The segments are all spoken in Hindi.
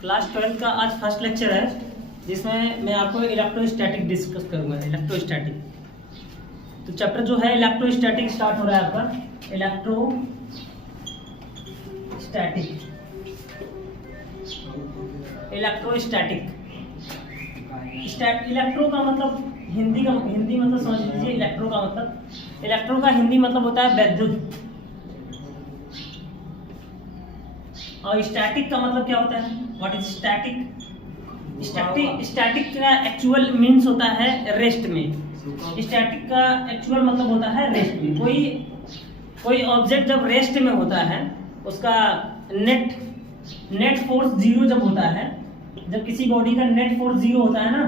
क्लास 12 का आज फर्स्ट लेक्चर है जिसमें मैं आपको इलेक्ट्रोस्टैटिक डिस्कस करूंगा। इलेक्ट्रोस्टैटिक तो चैप्टर जो है इलेक्ट्रोस्टैटिक स्टार्ट हो रहा है आपका। इलेक्ट्रोस्टैटिक इलेक्ट्रो का मतलब हिंदी मतलब समझ लीजिए। इलेक्ट्रो का हिंदी मतलब होता है वैद्युत, और स्टैटिक का मतलब क्या होता है? What is static? स्टैटिक का एक्चुअल मीन्स होता है रेस्ट में। स्टैटिक का एक्चुअल मतलब होता है रेस्ट में। कोई ऑब्जेक्ट जब रेस्ट में होता है, उसका नेट फोर्स जीरो जब होता है, जब किसी बॉडी का नेट फोर्स जीरो होता है ना,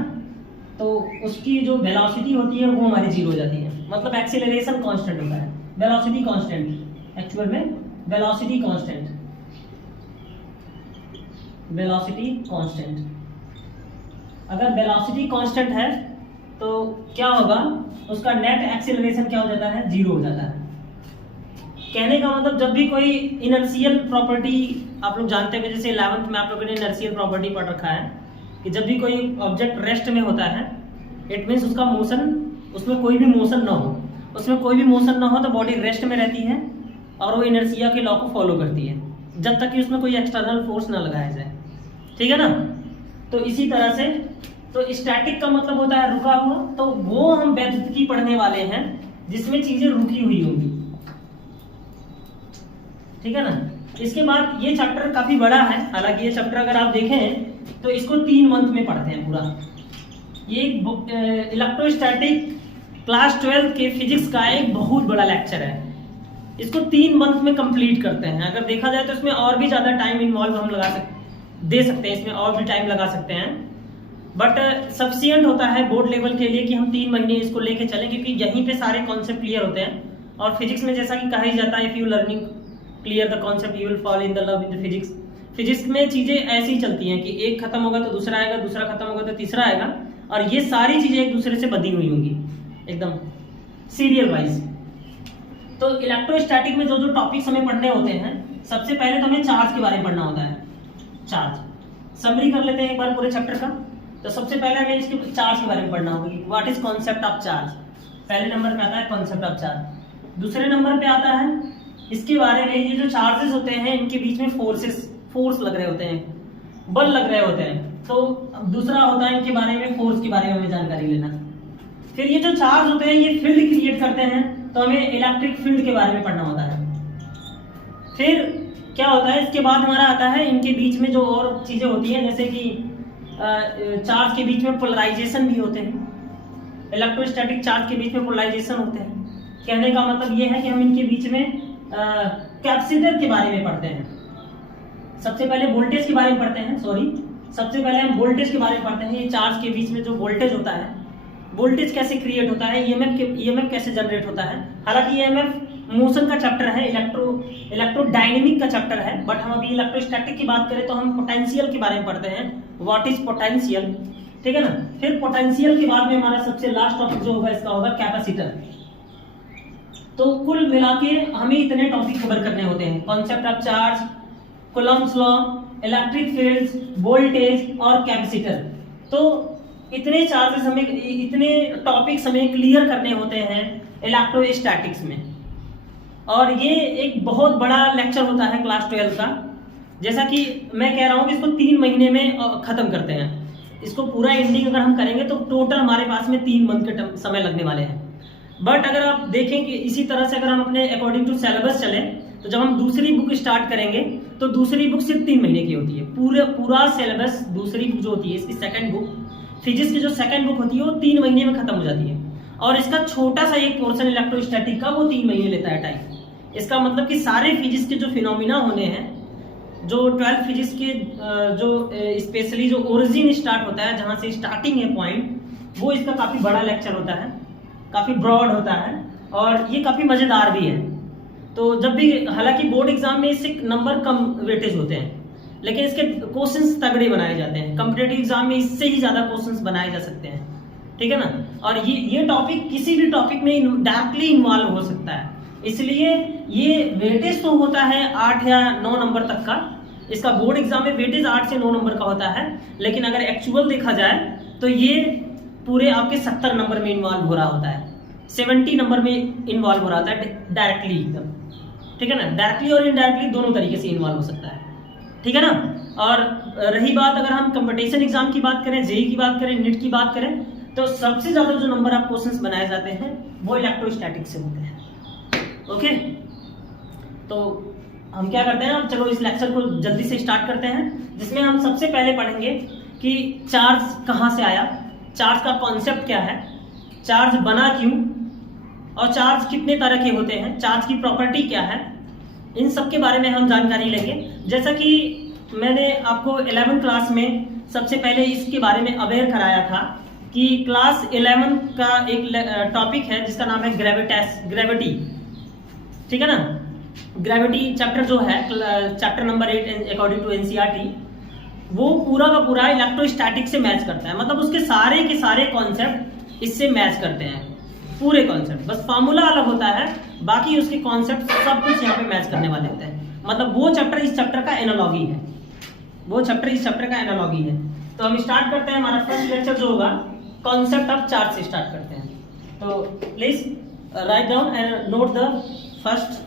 तो उसकी जो वेलोसिटी होती है वो हमारी जीरो हो जाती है। मतलब एक्सीलरेशन कांस्टेंट होता है, वेलोसिटी कांस्टेंट। एक्चुअल में वेलोसिटी कांस्टेंट। अगर वेलोसिटी कांस्टेंट है तो क्या होगा? उसका नेट एक्सीलरेशन क्या हो जाता है? जीरो हो जाता है। कहने का मतलब जब भी कोई इनर्शियल प्रॉपर्टी, आप लोग जानते हैं, जैसे 11th में आप लोगों ने इनर्शियल प्रॉपर्टी पढ़ रखा है कि जब भी कोई ऑब्जेक्ट रेस्ट में होता है, इट मीन्स उसका मोशन, उसमें कोई भी मोशन ना हो तो बॉडी रेस्ट में रहती है और वो इनर्शिया के लॉ को फॉलो करती है जब तक कि उसमें कोई एक्सटर्नल फोर्स ना लगाया जाए। ठीक है ना? तो इसी तरह से तो स्टैटिक का मतलब होता है रुका हुआ। तो वो हम वैद्युतिकी पढ़ने वाले हैं जिसमें चीजें रुकी हुई होंगी। ठीक है ना? इसके बाद ये चैप्टर काफी बड़ा है। हालांकि ये चैप्टर अगर आप देखें तो इसको 3 मंथ में पढ़ते हैं पूरा। ये इलेक्ट्रोस्टैटिक क्लास 12 के फिजिक्स का एक बहुत बड़ा लेक्चर है। इसको 3 मंथ में कंप्लीट करते हैं। अगर देखा जाए तो इसमें और भी ज्यादा टाइम इन्वॉल्व हम दे सकते हैं, इसमें और भी टाइम लगा सकते हैं, बट सफिशिएंट होता है बोर्ड लेवल के लिए कि हम 3 महीने इसको लेके चलें, क्योंकि यहीं पे सारे कॉन्सेप्ट क्लियर होते हैं। और फिजिक्स में जैसा कि कहा ही जाता है, if you learning clear the concept you will fall in the love in the physics. Physics में चीजें ऐसी चलती हैं कि एक खत्म होगा तो दूसरा आएगा, दूसरा खत्म होगा तो तीसरा आएगा, और ये सारी चीजें एक दूसरे से बंधी हुई होंगी एकदम सीरियल वाइज। तो इलेक्ट्रोस्टैटिक में जो टॉपिक्स हमें पढ़ने होते हैं, सबसे पहले तो हमें चार्ज के बारे में पढ़ना होता है। चार्ज समरी कर लेते हैं एक बार पूरे चैप्टर का। तो सबसे पहले हमें इसके चार्ज के बारे में पढ़ना होगा। What is concept of charge? पहले नंबर पे आता है कॉन्सेप्ट ऑफ चार्ज। दूसरे नंबर पे आता है इसके बारे में, ये जो चार्जेस होते हैं इनके बीच में फोर्स लग रहे होते हैं, बल लग रहे होते हैं। तो दूसरा होता है इनके बारे में, फोर्स के बारे में हमें जानकारी लेना। फिर ये जो चार्ज होते हैं ये फील्ड क्रिएट करते हैं, तो हमें इलेक्ट्रिक फील्ड के बारे में पढ़ना होता है। फिर क्या होता है इसके बाद हमारा आता है इनके बीच में जो और चीजें होती हैं, जैसे कि चार्ज के बीच में पोलराइजेशन भी होते हैं। इलेक्ट्रोस्टैटिक चार्ज के बीच में पोलराइजेशन होते हैं। कहने का मतलब ये है कि हम इनके बीच में कैपेसिटर के बारे में पढ़ते हैं। सबसे पहले वोल्टेज के बारे में पढ़ते हैं। सबसे पहले हम वोल्टेज के बारे में पढ़ते हैं। ये चार्ज के बीच में जो वोल्टेज होता है, वोल्टेज कैसे क्रिएट होता है, ईएमएफ कैसे जनरेट होता है। हालांकि ईएमएफ मोशन का चैप्टर है, इलेक्ट्रोडायनेमिक का चैप्टर है, बट हम अभी इलेक्ट्रोस्टैटिक की बात करें तो हम पोटेंशियल के बारे में पढ़ते हैं। What is potential? ठीक है ना? फिर पोटेंशियल के बाद में हमारा सबसे लास्ट टॉपिक जो होगा इसका होगा कैपेसिटर। तो कुल मिला के हमें इतने टॉपिक कवर करने होते हैं। Concept of charge, Coulomb's law, electric fields, voltage और कैपेसिटर। तो इतने चार्जेस हमें, इतने टॉपिक्स हमें क्लियर करने होते हैं इलेक्ट्रोस्टैटिक्स में। और ये एक बहुत बड़ा लेक्चर होता है क्लास 12 का। जैसा कि मैं कह रहा हूँ कि इसको 3 महीने में खत्म करते हैं। इसको पूरा एंडिंग अगर हम करेंगे तो टोटल हमारे पास में 3 मंथ के समय लगने वाले हैं। बट अगर आप देखें कि इसी तरह से अगर हम अपने अकॉर्डिंग टू सिलेबस चले, तो जब हम दूसरी बुक स्टार्ट करेंगे तो दूसरी बुक सिर्फ 3 महीने की होती है। पूरा सिलेबस दूसरी बुक जो होती है, इसकी सेकंड बुक, फिजिक्स की जो सेकंड बुक होती है, वो 3 महीने में खत्म हो जाती है। और इसका छोटा सा एक पोर्शन इलेक्ट्रोस्टैटिक का वो 3 महीने लेता है टाइम। इसका मतलब कि सारे फिजिक्स के जो फिनोमिना होने हैं, जो 12th फिजिक्स के जो स्पेशली जो ओरिजिन स्टार्ट होता है, जहां से स्टार्टिंग है पॉइंट, वो इसका काफी बड़ा लेक्चर होता है, काफी ब्रॉड होता है, और ये काफी मजेदार भी है। तो जब भी, हालांकि बोर्ड एग्जाम में इससे नंबर कम वेटेज होते हैं, लेकिन इसके क्वेश्चंस तगड़े बनाए जाते हैं। कॉम्पिटिटिव एग्जाम में इससे ही ज्यादा क्वेश्चंस बनाए जा सकते हैं। ठीक है ना? और ये टॉपिक किसी भी टॉपिक में डायरेक्टली इन्वॉल्व हो सकता है, इसलिए ये वेटेज तो होता है 8 या 9 नंबर तक का, इसका बोर्ड एग्जाम में वेटेज 8 से 9 नंबर का होता है, लेकिन अगर एक्चुअल देखा जाए तो ये पूरे आपके 70 नंबर में इन्वॉल्व हो रहा होता है, 70 नंबर में इन्वॉल्व हो रहा होता है डायरेक्टली एकदम, ठीक है ना। डायरेक्टली और इनडायरेक्टली दोनों तरीके से इन्वॉल्व हो सकता है, ठीक है ना। और रही बात अगर हम कंपटीशन एग्जाम की बात करें, जेई की बात करें, नीट की बात करें, तो सबसे ज्यादा जो नंबर ऑफ क्वेश्चंस बनाए जाते हैं वो इलेक्ट्रोस्टैटिक से होते हैं। ओके, तो हम क्या करते हैं, अब चलो इस लेक्चर को जल्दी से स्टार्ट करते हैं, जिसमें हम सबसे पहले पढ़ेंगे कि चार्ज कहाँ से आया, चार्ज का कॉन्सेप्ट क्या है, चार्ज बना क्यों, और चार्ज कितने तरह के होते हैं, चार्ज की प्रॉपर्टी क्या है, इन सब के बारे में हम जानकारी लेंगे। जैसा कि मैंने आपको 11th क्लास में सबसे पहले इसके बारे में अवेयर कराया था कि क्लास 11 का एक टॉपिक है जिसका नाम है ग्रेविटी, ठीक है ना। ग्रेविटी चैप्टर जो है, chapter number 8 according to NCERT, वो पूरा का पूरा इलेक्ट्रोस्टैटिक से मैच करता है, मतलब उसके सारे के सारे कॉन्सेप्ट इससे मैच करते हैं, पूरे कॉन्सेप्ट, बस फार्मूला अलग होता है, बाकी उसके कॉन्सेप्ट सब कुछ यहाँ पे मैच करने वाले होते हैं। मतलब वो चैप्टर इस चैप्टर का एनालॉगी है, वो चैप्टर इस चैप्टर का एनालॉगी है। तो हम स्टार्ट करते हैं, हमारा फर्स्ट लेक्चर जो होगा कॉन्सेप्ट ऑफ चार्ज से स्टार्ट करते हैं। तो please write down and note the first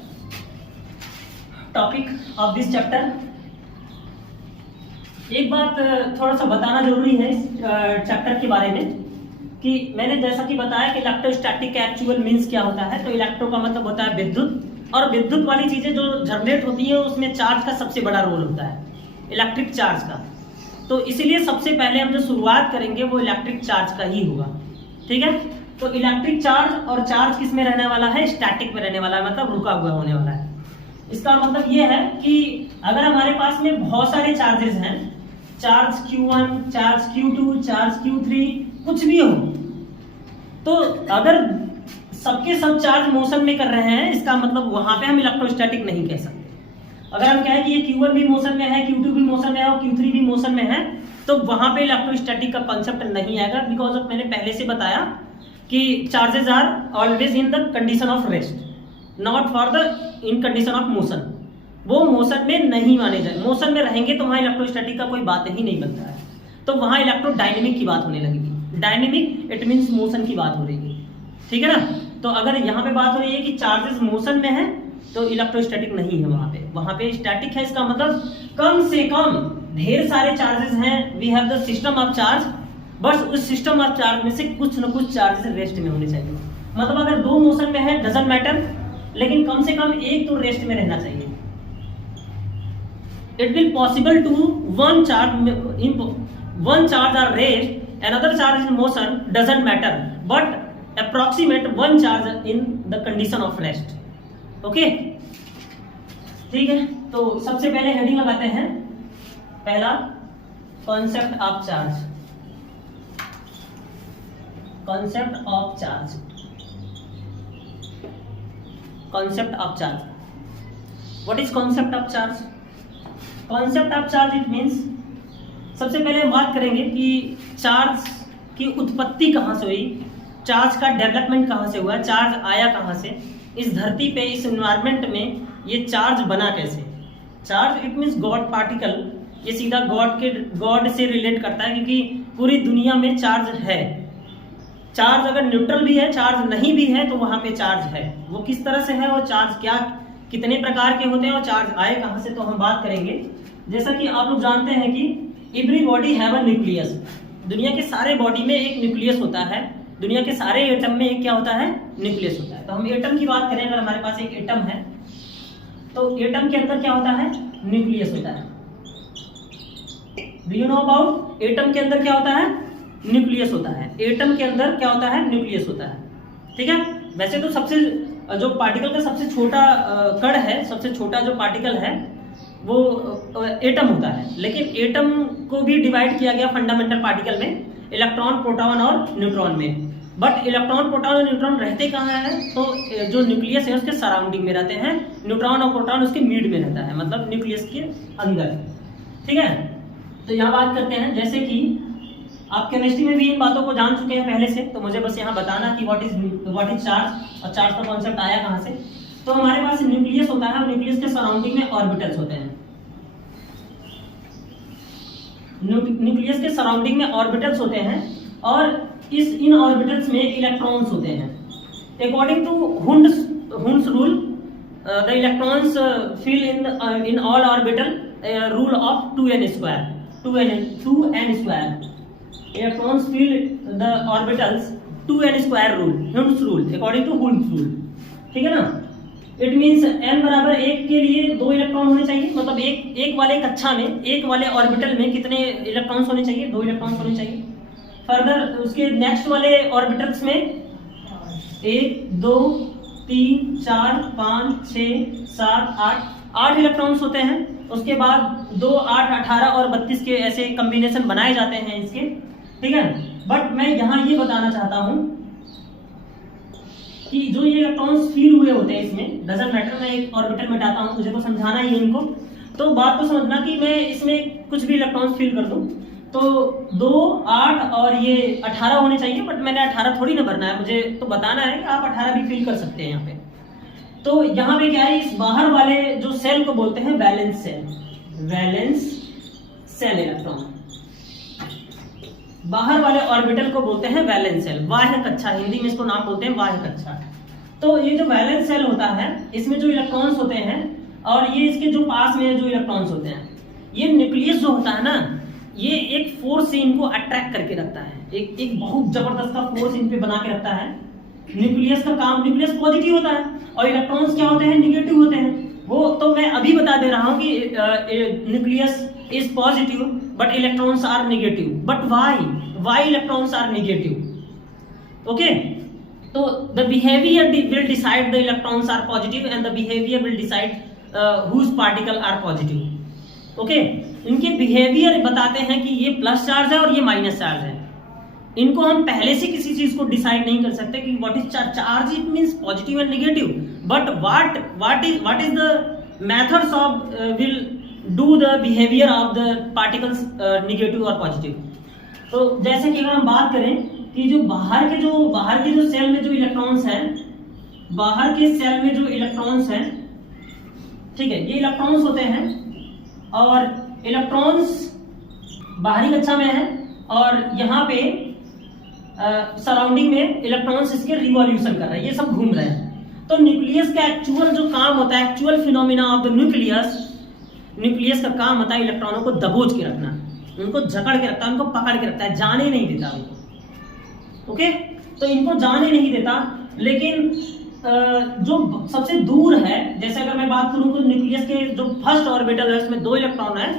topic of this chapter. एक बात थोड़ा सा बताना जरूरी है इस चैप्टर के बारे में कि मैंने जैसा कि बताया कि इलेक्ट्रोस्टैटिक का एक्चुअल मींस क्या होता है। तो इलेक्ट्रो का मतलब होता है विद्युत, और विद्युत वाली चीजें जो जनरेट होती है उसमें चार्ज का सबसे बड़ा रोल होता है, इलेक्ट्रिक चार्ज का। तो इसीलिए सबसे पहले हम जो शुरुआत करेंगे वो इलेक्ट्रिक चार्ज का ही होगा, ठीक है। तो इलेक्ट्रिक चार्ज, और चार्ज किस में रहने वाला है, स्टैटिक में रहने वाला है, मतलब रुका हुआ होने वाला है। इसका मतलब ये है कि अगर हमारे पास में बहुत सारे चार्जेस हैं, charge Q1, charge Q2, charge Q3, कुछ भी हो, तो अगर सबके सब चार्ज मोशन में कर रहे हैं, इसका मतलब वहां पे हम इलेक्ट्रोस्टैटिक नहीं कह सकते। अगर हम कहें कि ये Q1 भी मोशन में है, Q2 भी मोशन में है और Q3 भी मोशन में है, तो वहां पे इलेक्ट्रोस्टैटिक का कंसेप्ट नहीं आएगा, बिकॉज ऑफ मैंने पहले से बताया कि charges are always in the condition of rest, not for the in condition of motion. वो मोशन में नहीं माने जाए, मोशन में रहेंगे तो वहां इलेक्ट्रोस्टैटिक का कोई बात ही नहीं बनता है, तो वहां इलेक्ट्रोडायनेमिक की बात होने लगेगी। डायनेमिक इट मींस मोशन की बात हो रही है, ठीक है ना। तो अगर यहाँ पे बात हो रही है कि चार्जेस मोशन में है तो इलेक्ट्रोस्टैटिक नहीं है, वहां पे स्टैटिक है। इसका मतलब कम से कम ढेर सारे चार्जेस हैं, we have the system of charge, बस उस सिस्टम ऑफ चार्ज में से कुछ न कुछ चार्जेस रेस्ट में होने चाहिए। मतलब अगर दो मोशन में है डजंट मैटर, लेकिन कम से कम एक तो रेस्ट में रहना चाहिए। It will possible to one charge are rest, another charge in motion, doesn't matter, but approximate one charge in the condition of rest. Okay, ठीक है। तो सबसे पहले हेडिंग लगाते हैं, पहला concept of charge. Concept of charge, concept of charge, what is concept of charge? Concept of charge it means, सबसे पहले हम बात करेंगे कि चार्ज की उत्पत्ति कहाँ से हुई, चार्ज का डेवलपमेंट कहाँ से हुआ, चार्ज आया कहाँ से, इस धरती पे इस एनवायरनमेंट में ये चार्ज बना कैसे। Charge it means God particle, ये सीधा गॉड से रिलेट करता है, क्योंकि पूरी दुनिया में चार्ज है। चार्ज अगर न्यूट्रल भी है, चार्ज नहीं भी है, तो वहां पे चार्ज है। वो किस तरह से है, वो चार्ज क्या कितने प्रकार के होते हैं और चार्ज आए कहाँ से, तो हम बात करेंगे। जैसा कि आप लोग जानते हैं कि every body have a nucleus, दुनिया के सारे बॉडी में एक न्यूक्लियस होता है, दुनिया के सारे एटम में एक क्या होता है, न्यूक्लियस होता है। तो हम एटम की बात करें, अगर हमारे पास एक एटम है तो एटम के अंदर क्या होता है, न्यूक्लियस होता है। Do you know about, atom के अंदर क्या होता है, न्यूक्लियस होता है। एटम के अंदर क्या होता है, न्यूक्लियस होता है, ठीक है। वैसे तो सबसे जो पार्टिकल का सबसे छोटा कण है, सबसे छोटा जो पार्टिकल है वो एटम होता है, लेकिन एटम को भी डिवाइड किया गया फंडामेंटल पार्टिकल में, इलेक्ट्रॉन, प्रोटॉन और न्यूट्रॉन में। बट इलेक्ट्रॉन, प्रोटॉन और न्यूट्रॉन रहते कहाँ हैं, तो जो न्यूक्लियस है उसके सराउंडिंग में रहते हैं, न्यूट्रॉन और प्रोटॉन उसके मिड में रहता है, मतलब न्यूक्लियस के अंदर, ठीक है। तो यहाँ बात करते हैं, जैसे कि आप केमिस्ट्री में भी इन बातों को जान चुके हैं पहले से, तो मुझे बस यहाँ बताना कि व्हाट इज चार्ज और चार्ज का कॉन्सेप्ट आया कहाँ से। तो हमारे पास न्यूक्लियस होता है और न्यूक्लियस के सराउंडिंग में ऑर्बिटल्स होते हैं, न्यूक्लियस के सराउंडिंग में ऑर्बिटल्स होते हैं और इन ऑर्बिटल्स में इलेक्ट्रॉन्स होते हैं। According to Hund's rule the electrons fill in all orbital rule of 2n square. Electrons fill the orbitals 2n square rule, Hund's rule, according to Hund's rule. ठीक है ना। इट मीन्स n बराबर 1 के लिए 2 इलेक्ट्रॉन होने चाहिए, मतलब एक वाले कक्षा में, एक वाले ऑर्बिटल में कितने इलेक्ट्रॉन्स होने चाहिए? 2 इलेक्ट्रॉन्स होने चाहिए। फर्दर उसके नेक्स्ट वाले ऑर्बिटल्स में 1 2 3 4 5 6 7 8 इलेक्ट्रॉन्स होते हैं। उसके बाद 2 8 18 और 32 के ऐसे कॉम्बिनेशन बनाए जाते हैं इसके। ठीक है। बट मैं यहाँ ये बताना चाहता हूँ कि जो ये इलेक्ट्रॉन्स फील हुए होते हैं इसमें, डजंट मैटर, मैं एक ऑर्बिटल में डालता हूँ, मुझे तो समझाना ही है इनको। तो बात को समझना कि मैं इसमें कुछ भी इलेक्ट्रॉन्स फील कर दूं तो 2 8 और ये 18 होने चाहिए, बट मैंने 18 थोड़ी ना भरना है, मुझे तो बताना है कि आप 18 भी फील कर सकते हैं यहाँ पे। तो यहाँ पे क्या है, इस बाहर वाले जो सेल को बोलते हैं valence shell. Valence shell electron, बाहर वाले ऑर्बिटल को बोलते हैं वैलेंस सेल, बाह्य कक्षा, हिंदी में इसको नाम बोलते हैं बाह्य कक्षा। तो ये जो वैलेंस सेल होता है इसमें जो इलेक्ट्रॉन्स होते हैं और ये इसके जो पास में जो इलेक्ट्रॉन्स होते हैं, ये न्यूक्लियस जो होता है ना, ये एक फोर्स से इनको अट्रैक्ट करके रखता है, एक बहुत जबरदस्त का फोर्स इन पे बना के रखता है। न्यूक्लियस का काम, न्यूक्लियस पॉजिटिव होता है और इलेक्ट्रॉन्स क्या होते हैं? निगेटिव होते हैं। वो तो मैं अभी बता दे रहा हूं कि nucleus is positive but electrons are negative, but why electrons are negative? Okay, so the behavior will decide the electrons are positive and the behavior will decide whose particle are positive. Okay, इनके बिहेवियर बताते हैं कि ये प्लस चार्ज है और ये माइनस चार्ज है। इनको हम पहले से किसी चीज को डिसाइड नहीं कर सकते कि what is charge, it means positive and negative, but what is the methods of will do the behavior of the particles negative और positive। तो जैसे कि अगर हम बात करें कि जो बाहर के जो सेल में जो इलेक्ट्रॉन्स हैं, बाहर के सेल में जो इलेक्ट्रॉन्स हैं, ठीक है, ये इलेक्ट्रॉन्स होते हैं और इलेक्ट्रॉन्स बाहरी कक्षा में है और यहाँ पे सराउंडिंग में इलेक्ट्रॉन्स इसके रिवॉल्यूशन कर रहे हैं, ये सब घूम रहे हैं। तो न्यूक्लियस का एक्चुअल जो काम होता है, actual phenomena of the nucleus का काम होता है इलेक्ट्रॉनों को दबोच के रखना, उनको जकड़ के रखता है, उनको पकड़ के रखता है, जाने नहीं देता उनको। ओके, तो इनको जाने नहीं देता। लेकिन जो सबसे दूर है, जैसे अगर मैं बात करूं तो न्यूक्लियस के जो फर्स्ट ऑर्बिटल है उसमें 2 इलेक्ट्रॉन है,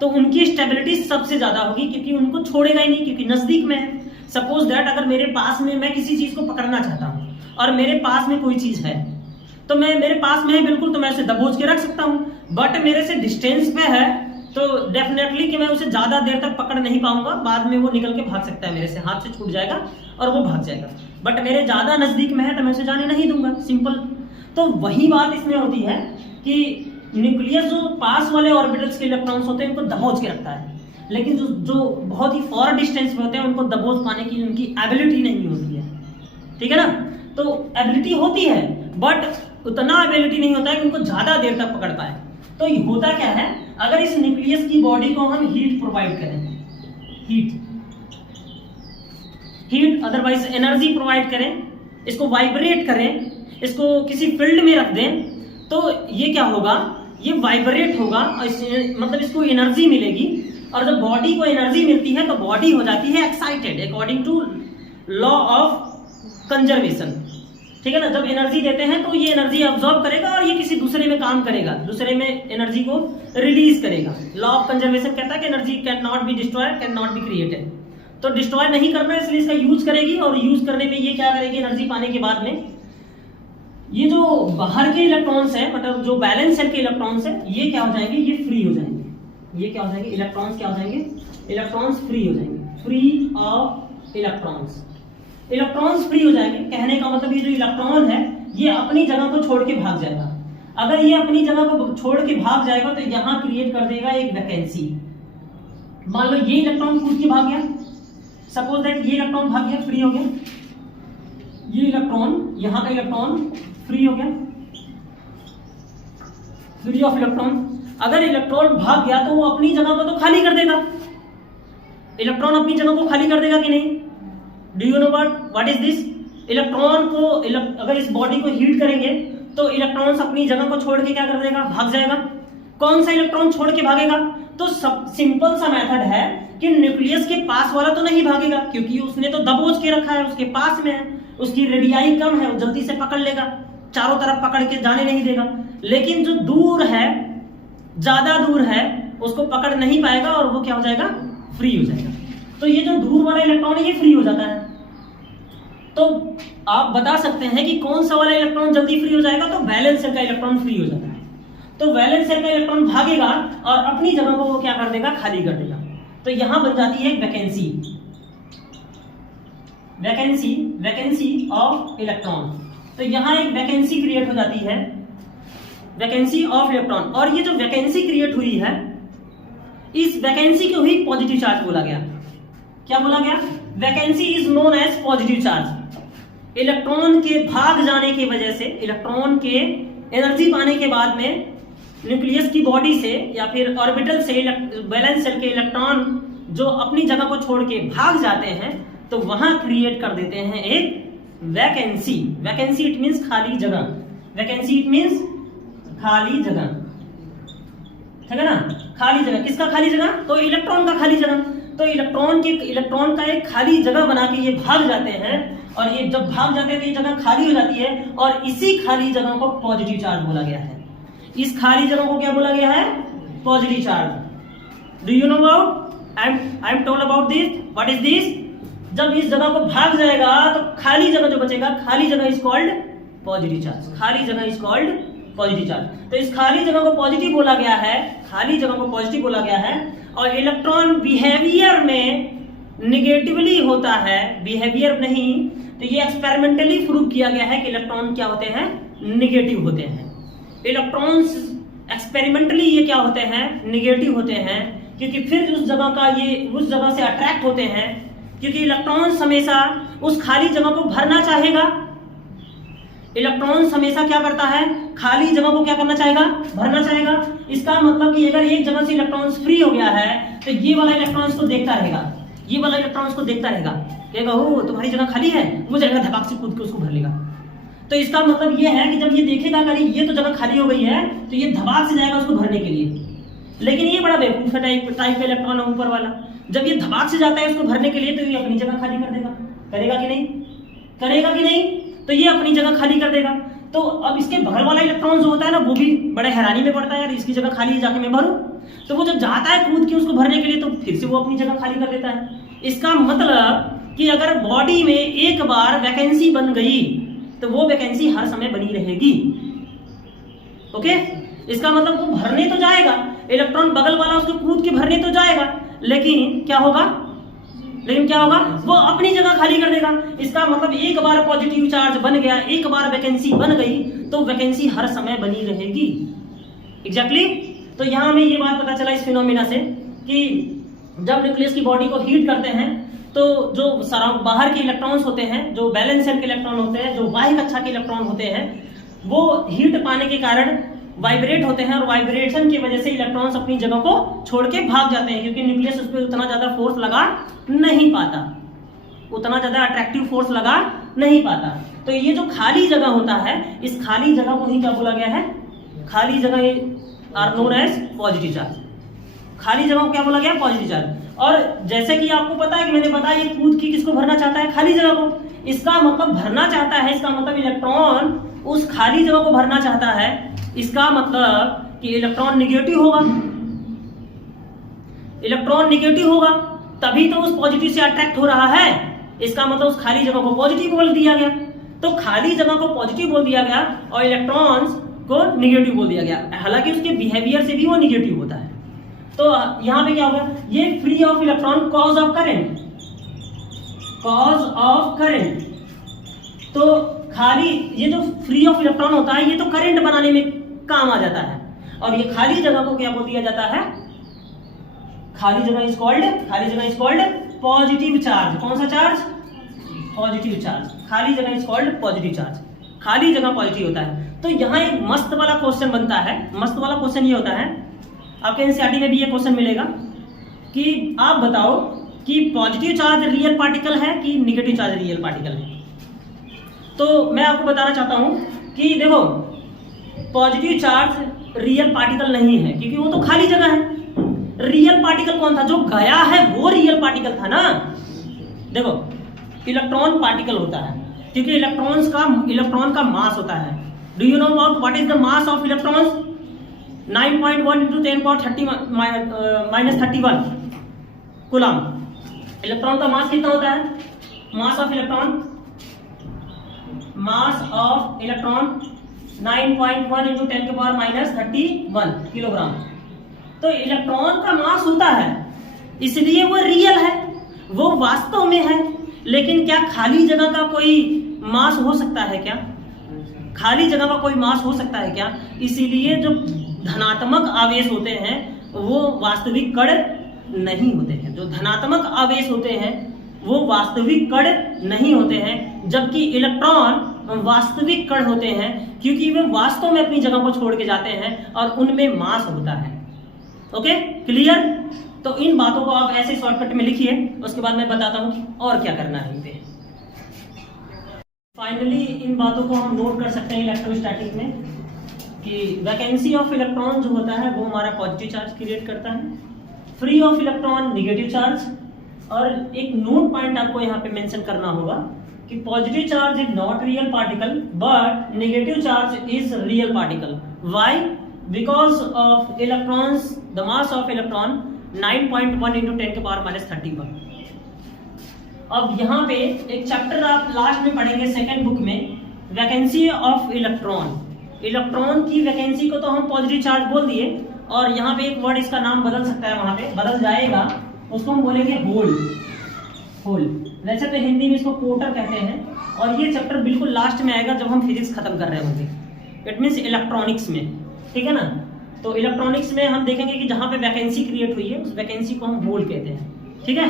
तो उनकी स्टेबिलिटी सबसे ज्यादा होगी क्योंकि उनको छोड़ेगा ही नहीं, क्योंकि नजदीक में है। सपोज दैट अगर मेरे पास में, मैं किसी चीज को पकड़ना चाहता हूं और मेरे पास में कोई चीज है, तो मेरे पास में है बिल्कुल, तो मैं उसे दबोच के रख सकता हूं। बट मेरे से डिस्टेंस पे है तो डेफिनेटली कि मैं उसे ज्यादा देर तक पकड़ नहीं पाऊंगा, बाद में वो निकल के भाग सकता है, मेरे से हाथ से छूट जाएगा और वो भाग जाएगा। बट मेरे ज्यादा नजदीक में है तो मैं उसे जाने नहीं दूंगा, सिंपल। तो वही बात इसमें होती है कि न्यूक्लियस जो पास वाले ऑर्बिटल्स के इलेक्ट्रॉन्स होते हैं उनको दबोच के रखता है, लेकिन जो बहुत ही फॉर डिस्टेंस में होते हैं उनको दबोच पाने की उनकी एबिलिटी नहीं होती है। ठीक है ना। तो एबिलिटी होती है बट उतना एबिलिटी नहीं होता है कि उनको ज्यादा देर तक पकड़ पाए। तो ये होता क्या है, अगर इस न्यूक्लियस की बॉडी को हम हीट प्रोवाइड करें, हीट अदरवाइज एनर्जी प्रोवाइड करें, इसको वाइब्रेट करें, इसको किसी फील्ड में रख दें, तो ये क्या होगा, ये वाइब्रेट होगा, मतलब इसको एनर्जी मिलेगी। और जब बॉडी को एनर्जी मिलती है तो बॉडी हो जाती है excited according to law of conservation. ठीक है ना। जब एनर्जी देते हैं तो ये एनर्जी अब्सॉर्ब करेगा और ये किसी दूसरे में काम करेगा, दूसरे में एनर्जी को रिलीज करेगा। लॉ ऑफ कंजर्वेशन कहता है कि energy can not be destroyed, can not be created. तो डिस्ट्रॉय नहीं करना है इसलिए इसका यूज करेगी, और यूज करने में ये क्या करेगी, एनर्जी पाने के बाद में ये जो बाहर के इलेक्ट्रॉन्स है, मतलब जो बैलेंस सेल के इलेक्ट्रॉन्स है, ये क्या हो जाएंगे, ये फ्री हो जाएंगे। ये क्या हो जाएंगे, इलेक्ट्रॉन्स क्या हो जाएंगे, इलेक्ट्रॉन्स फ्री हो जाएंगे, free of electrons. Electrons free हो जाएंगे, कहने का मतलब ये जो इलेक्ट्रॉन है ये अपनी जगह को छोड़ के भाग जाएगा। अगर ये अपनी जगह को छोड़ के भाग जाएगा तो यहाँ क्रिएट कर देगा एक वैकेंसी। मान लो ये इलेक्ट्रॉन कूद के भाग गया, सपोज दैट ये इलेक्ट्रॉन भाग गया, फ्री हो गया, ये इलेक्ट्रॉन, यहाँ का इलेक्ट्रॉन फ्री हो गया, फ्री ऑफ इलेक्ट्रॉन। अगर इलेक्ट्रॉन भाग गया तो वो अपनी जगह को तो खाली कर देगा, इलेक्ट्रॉन अपनी जगह को खाली कर देगा कि नहीं? Do you know what is this? Electron को अगर इस बॉडी को हीट करेंगे तो इलेक्ट्रॉन्स अपनी जगह को छोड़ के क्या कर देगा? भाग जाएगा। कौन सा इलेक्ट्रॉन छोड़ के भागेगा? तो सब सिंपल सा मेथड है कि न्यूक्लियस के पास वाला तो नहीं भागेगा, क्योंकि उसने तो दबोच के रखा है, उसके पास में है, उसकी रेडियाई कम है, वो जल्दी से पकड़ लेगा, चारों तरफ पकड़ के जाने नहीं देगा। लेकिन जो दूर है, ज्यादा दूर है, उसको पकड़ नहीं पाएगा और वो क्या हो जाएगा? फ्री हो जाएगा। तो ये जो दूर वाला इलेक्ट्रॉन है ये फ्री हो जाता है। तो आप बता सकते हैं कि कौन सा वाला इलेक्ट्रॉन जल्दी फ्री हो जाएगा? तो वैलेंस शेल का इलेक्ट्रॉन फ्री हो जाता है। तो वैलेंस शेल का इलेक्ट्रॉन भागेगा और अपनी जगह को वो क्या कर देगा? खाली कर देगा। तो यहां बन जाती है vacancy, vacancy vacancy of electron. तो यहां एक वैकेंसी क्रिएट हो जाती है, वैकेंसी ऑफ इलेक्ट्रॉन। और ये जो वैकेंसी क्रिएट हुई है, इस वैकेंसी को ही पॉजिटिव चार्ज बोला गया। क्या बोला गया? Vacancy is known as positive charge. Electron के भाग जाने की वजह से, इलेक्ट्रॉन के एनर्जी पाने के बाद में न्यूक्लियस की बॉडी से या फिर ऑर्बिटल से वैलेंस शेल के इलेक्ट्रॉन जो अपनी जगह को छोड़ के भाग जाते हैं, तो वहां क्रिएट कर देते हैं एक वैकेंसी। वैकेंसी इट मींस खाली जगह, वैकेंसी इट मींस खाली जगह, ठीक है ना? खाली जगह। किसका खाली जगह? तो इलेक्ट्रॉन का खाली जगह। तो इलेक्ट्रॉन का एक खाली जगह बना के ये भाग जाते हैं, और ये जब भाग जाते हैं तो ये जगह खाली हो जाती है, और इसी खाली जगह को पॉजिटिव चार्ज बोला गया है। इस खाली जगह को क्या बोला गया है? Positive charge. Do you know about? I am told about this. What is this? जब इस जगह को भाग जाएगा तो खाली जगह जो बचेगा, खाली जगह इज कॉल्ड पॉजिटिव चार्ज। खाली जगह इज कॉल्ड पॉजिटिव चार्ज। तो इस खाली जगह को पॉजिटिव बोला गया है, खाली जगह को पॉजिटिव बोला गया है। और इलेक्ट्रॉन बिहेवियर में निगेटिवली होता है, बिहेवियर नहीं, तो ये एक्सपेरिमेंटली प्रूव किया गया है कि इलेक्ट्रॉन क्या होते हैं? निगेटिव होते हैं। इलेक्ट्रॉन्स एक्सपेरिमेंटली ये क्या होते हैं? निगेटिव होते हैं, क्योंकि फिर उस जगह से अट्रैक्ट होते हैं, क्योंकि इलेक्ट्रॉन्स हमेशा उस खाली जगह को भरना चाहेगा। इलेक्ट्रॉन्स हमेशा क्या करता है? खाली जगह को क्या करना चाहेगा? भरना चाहेगा। इसका मतलब कि अगर एक जगह से इलेक्ट्रॉन्स फ्री हो गया है तो ये वाला इलेक्ट्रॉन्स को देखता रहेगा, ये वाला इलेक्ट्रॉन्स को देखता रहेगा, कहेगा हो तुम्हारी जगह खाली है, वो जाएगा धपाक से कूद के उसको भर लेगा। तो इसका मतलब ये है कि जब ये देखेगा कि ये तो जगह खाली हो गई है, तो ये धपाक से जाएगा उसको भरने के लिए। लेकिन ये बड़ा बेवकूफ है टाइप का इलेक्ट्रॉन है ऊपर वाला। जब ये धपाक से जाता है उसको भरने के लिए, तो ये अपनी जगह खाली कर देगा। करेगा कि नहीं? करेगा कि नहीं? तो ये अपनी जगह खाली कर देगा। तो अब इसके बगल वाला इलेक्ट्रॉन जो होता है ना, वो भी बड़े हैरानी में पड़ता है, यार इसकी जगह खाली जाके मैं भरूं। तो वो जब जाता है कूद के उसको भरने के लिए, तो फिर से वो अपनी जगह खाली कर देता है। इसका मतलब कि अगर बॉडी में एक बार वैकेंसी बन गई तो वो वैकेंसी हर समय बनी रहेगी। ओके? इसका मतलब वो भरने तो जाएगा, इलेक्ट्रॉन बगल वाला उसको कूद के भरने तो जाएगा, लेकिन क्या होगा? वो अपनी जगह खाली कर देगा। इसका मतलब एक बार पॉजिटिव चार्ज बन गया, एक बार वैकेंसी बन गई, तो वैकेंसी हर समय बनी रहेगी। एग्जैक्टली। तो यहां हमें ये बात पता चला इस फिनोमिना से कि जब न्यूक्लियस की बॉडी को हीट करते हैं, तो जो बाहर के इलेक्ट्रॉन्स होते हैं, जो वैलेंस शेल के इलेक्ट्रॉन होते हैं, जो बाह्य कक्षा के इलेक्ट्रॉन होते हैं, वो हीट पाने के कारण वाइब्रेट होते हैं, और वाइब्रेशन की वजह से इलेक्ट्रॉन्स अपनी जगह को छोड़ के भाग जाते हैं, क्योंकि न्यूक्लियस उस पर उतना ज्यादा फोर्स लगा नहीं पाता, उतना ज्यादा अट्रैक्टिव फोर्स लगा नहीं पाता। तो ये जो खाली जगह होता है, इस खाली जगह को ही क्या बोला गया है? खाली जगह are known as positive charge. खाली जगह को क्या बोला गया? Positive charge. और जैसे कि आपको पता है कि मैंने बताया, ये कूद की किसको भरना चाहता है? खाली जगह को। इसका मतलब भरना चाहता है, इसका मतलब इलेक्ट्रॉन उस खाली जगह को भरना चाहता है। इसका मतलब कि इलेक्ट्रॉन निगेटिव होगा, इलेक्ट्रॉन निगेटिव होगा, तभी तो उस पॉजिटिव से अट्रैक्ट हो रहा है। इसका मतलब उस खाली जगह को पॉजिटिव बोल दिया गया। तो खाली जगह को पॉजिटिव बोल दिया गया और इलेक्ट्रॉन्स को निगेटिव बोल दिया गया, हालांकि उसके बिहेवियर से भी वो निगेटिव होता है। तो यहां पे क्या होगा? ये free of electron, cause of current, cause of current. तो खाली ये जो फ्री ऑफ इलेक्ट्रॉन होता है, ये तो करंट बनाने में काम आ जाता है। और ये खाली जगह को क्या बोल दिया जाता है? खाली जगह इज कॉल्ड पॉजिटिव चार्ज। कौन सा चार्ज? Positive charge. खाली जगह इज कॉल्ड पॉजिटिव चार्ज। खाली जगह पॉजिटिव होता है। तो यहां एक मस्त वाला क्वेश्चन बनता है। मस्त वाला क्वेश्चन ये होता है, आपके एनसीईआरटी में भी ये क्वेश्चन मिलेगा कि आप बताओ कि पॉजिटिव चार्ज रियल पार्टिकल है कि निगेटिव चार्ज रियल पार्टिकल है। तो मैं आपको बताना चाहता हूं कि देखो पॉजिटिव चार्ज रियल पार्टिकल नहीं है, क्योंकि वो तो खाली जगह है। रियल पार्टिकल कौन था? जो गया है वो रियल पार्टिकल था ना। देखो इलेक्ट्रॉन पार्टिकल होता है, क्योंकि इलेक्ट्रॉन का मास होता है। Do you know about what is the mass of electrons? 9.1 × 10⁻31 coulomb. Electron का मास कितना होता है? Mass of electron 9.1 × 10⁻31 kilogram. तो इलेक्ट्रॉन का मास होता है, इसलिए वो रियल है, वो वास्तव में है। लेकिन क्या खाली जगह का कोई मास हो सकता है क्या? खाली जगह का कोई मास हो सकता है क्या? इसीलिए जो धनात्मक आवेश होते हैं वो वास्तविक कण नहीं होते हैं। जो धनात्मक आवेश होते हैं वो वास्तविक कण नहीं होते हैं, जबकि इलेक्ट्रॉन वास्तविक कण होते हैं, क्योंकि वे वास्तव में अपनी जगह को छोड़ के जाते हैं और उनमें मास होता है। Okay, clear? तो इन बातों को आप ऐसे शॉर्टकट में लिखिए, उसके बाद मैं बताता हूं कि और क्या करना है। इनपे फाइनली इन बातों को हम नोट कर सकते हैं इलेक्ट्रोस्टैटिक में कि वैकेंसी ऑफ इलेक्ट्रॉन जो होता है वो हमारा पॉजिटिव चार्ज क्रिएट करता है, free of electron negative charge. और एक नोट पॉइंट आपको यहाँ पे मेंशन करना होगा कि positive charge is not real particle but negative charge is real particle. Why? Because of electrons, the mass of electron 9.1 × 10⁻31। अब यहाँ पे एक चैप्टर आप लास्ट में पढ़ेंगे सेकेंड बुक में, वैकेंसी ऑफ इलेक्ट्रॉन। इलेक्ट्रॉन की वैकेंसी को तो हम पॉजिटिव चार्ज बोल दिए, और यहाँ पे एक वर्ड इसका नाम बदल सकता है, वहां पे बदल जाएगा, उसको हम बोलेंगे होल। होल वैसे तो हिंदी में इसको कोटर कहते हैं, और ये चैप्टर बिल्कुल लास्ट में आएगा जब हम फिजिक्स खत्म कर रहे होंगे। इट मीन्स इलेक्ट्रॉनिक्स में, ठीक है ना। तो इलेक्ट्रॉनिक्स में हम देखेंगे कि जहां पे वैकेंसी क्रिएट हुई है उस वैकेंसी को हम होल कहते हैं, ठीक है।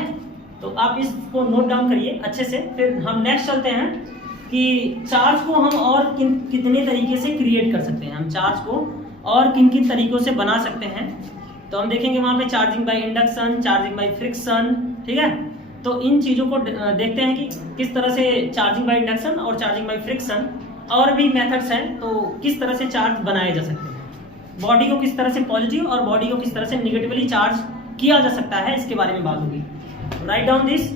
तो आप इसको नोट डाउन करिए अच्छे से। फिर हम नेक्स्ट चलते हैं कि चार्ज को हम और कितने तरीके से क्रिएट कर सकते हैं, हम चार्ज को और किन किन तरीकों से बना सकते हैं। तो हम देखेंगे वहां पे charging by induction, charging by friction, ठीक है। तो इन चीज़ों को देखते हैं कि किस तरह से चार्जिंग बाय इंडक्शन और चार्जिंग बाय फ्रिक्शन और भी मेथड्स हैं, तो किस तरह से चार्ज बनाए जा सकते हैं, बॉडी को किस तरह से पॉजिटिव और बॉडी को किस तरह से निगेटिवली चार्ज किया जा सकता है, इसके बारे में बात होगी। Write down this.